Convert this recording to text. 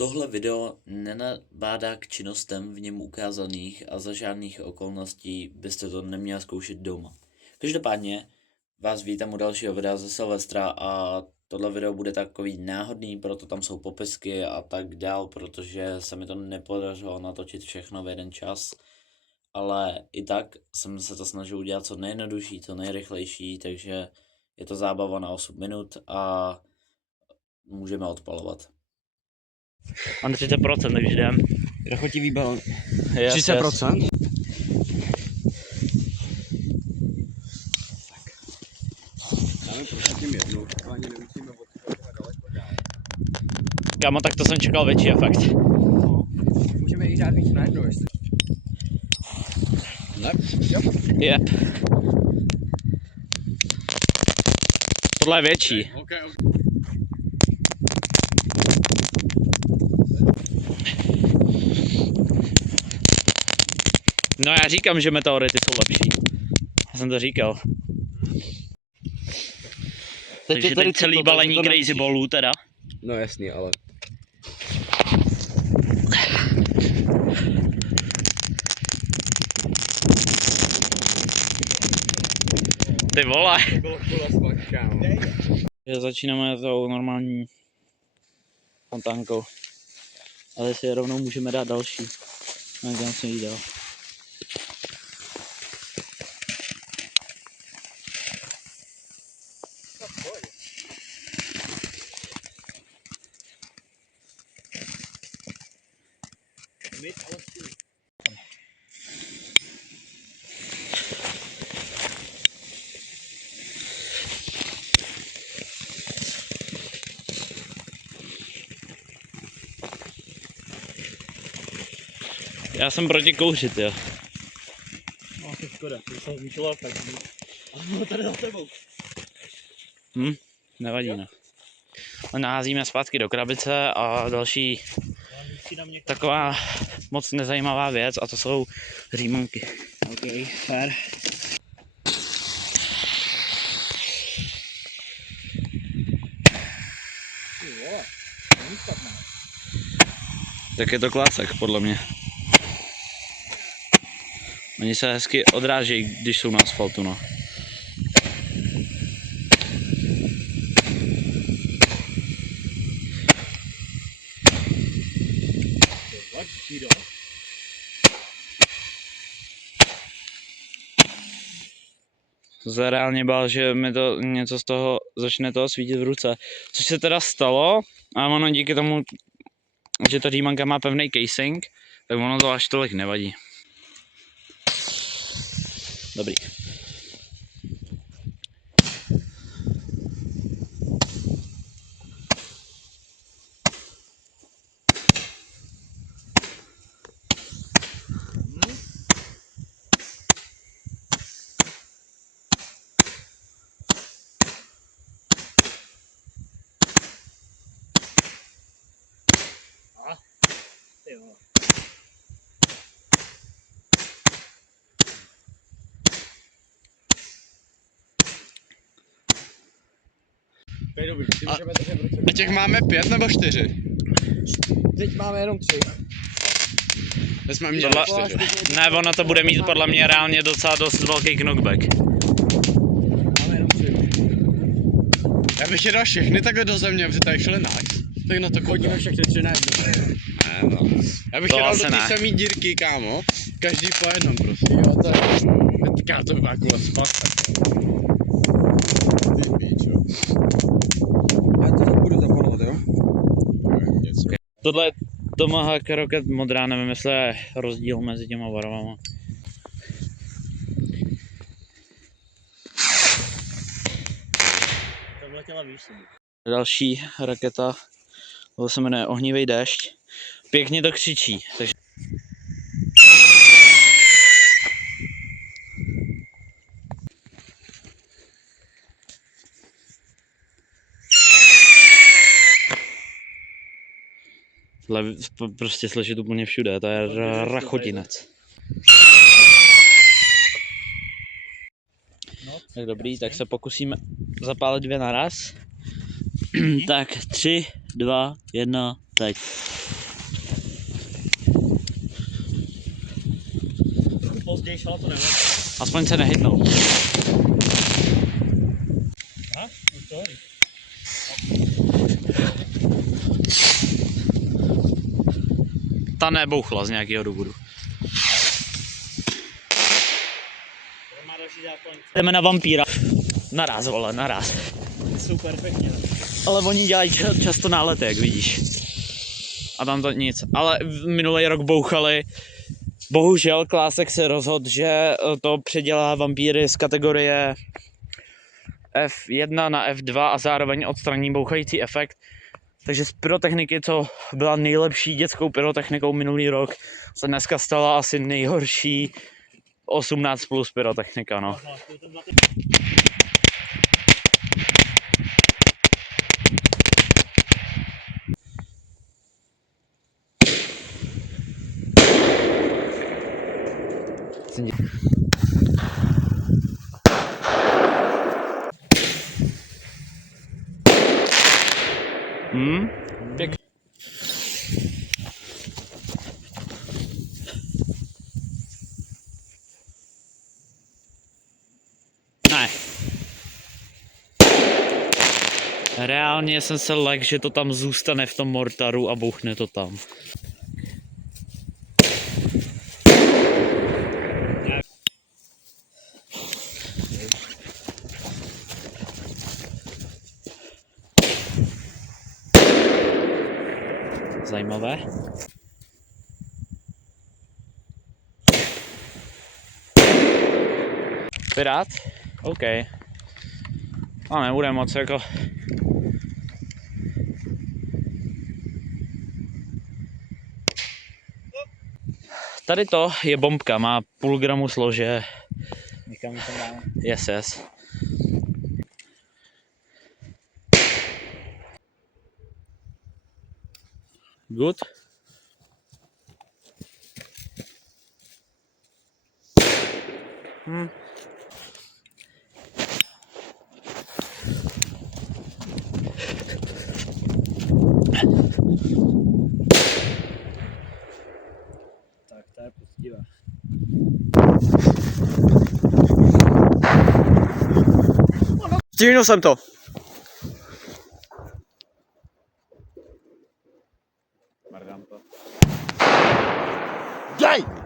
Tohle video nenabádá k činnostem v něm ukázaných a za žádných okolností byste to neměli zkoušet doma. Každopádně vás vítám u dalšího videa ze Silvestra a tohle video bude takový náhodný, proto tam jsou popisky a tak dál, protože se mi to nepodařilo natočit všechno v jeden čas. Ale i tak jsem se to snažil udělat co nejjednodušší, co nejrychlejší, takže je to zábava na 8 minut a můžeme odpalovat. Mám 30%, takže jdem. Rachotivý balon. 30%? Dáme prosím jednu, ani nemusíme od toho daleko dál. Kámo, tak to jsem čekal větší efekt. No, můžeme i řád víc najednou, jestli. Ne? Yep. Tohle je větší. Okay. No já říkám, že meteority jsou lepší. Já jsem to říkal. Takže teď celý balení crazy ballů teda. No jasný, ale... Ty vole. To Začínáme tou normální fontánkou. Ale si rovnou můžeme dát další. Nejdám si jí dál. Já jsem proti kouřit, jo. No, to škoda, to jsem zmýšlel tak. Ale tady za tebou. Nevadí, no. Naházíme zpátky do krabice a další taková moc nezajímavá věc a to jsou římanky. Ok, fair. Tak je to klacek, podle mě. Oni se hezky odrážejí, když jsou na asfaltu, no. Se reálně bál, že mi to něco z toho začne toho svítit v ruce. Což se teda stalo, a ono díky tomu, že ta římanka má pevný casing, tak ono to až tolik nevadí. Dobrý. A těch máme 5 nebo 4? Teď máme jenom 3. Teď jsme měli 4. Ne, ono to bude mít podle mě reálně docela dost velký knockback. Máme jenom 3. Já bych je dal všechny takhle do země, protože tady šli nice. Tak na to chodíme všechny 3 na jednu. Ne, no. Já bych je dal do té samý dírky, kámo. Každý po jednom prostě. Jo, to je. Teďka to byla kula spát. Ty píčo. Já to budu zapalovat, jo? Tohle je Tomahawk Rocket modrá, nevím, jestli je rozdíl mezi těma barvama. Další raketa, to se jmenuje Ohnivý déšť. Pěkně to křičí, takže... Prostě slyšet úplně všude, to je rachotinec. Tak dobrý, tak se pokusíme zapálit 2 naraz. Tak 3, 2, 1, teď. Vidíš, ale to nevadí. Aspoň se nehytnou. Aha, už to hoří. Ta nebouchla z nějakého důvodu. Má další zákon. Jdeme na vampíra. Naraz, vole, naraz. Super, pěkně. Ale oni dělají často nálety, jak vidíš. A tam to nic. Ale minulý rok bouchali. Bohužel Klásek se rozhodl, že to předělá vampíry z kategorie F1 na F2 a zároveň odstraní bouchající efekt. Takže z pyrotechniky, co byla nejlepší dětskou pyrotechnikou minulý rok, se dneska stala asi nejhorší 18 plus pyrotechnika, no. Pěkně. Ne. Reálně jsem se lekl, že to tam zůstane v tom mortaru a bouchne to tam. Zajímavé. Pirát? OK. A nebude moc jako... Tady to je bombka, má půl gramu slože. Někam to dáme. Yes. Good. Tak, to je poctivé. Stihnul jsem to. Mrdám to. Daj!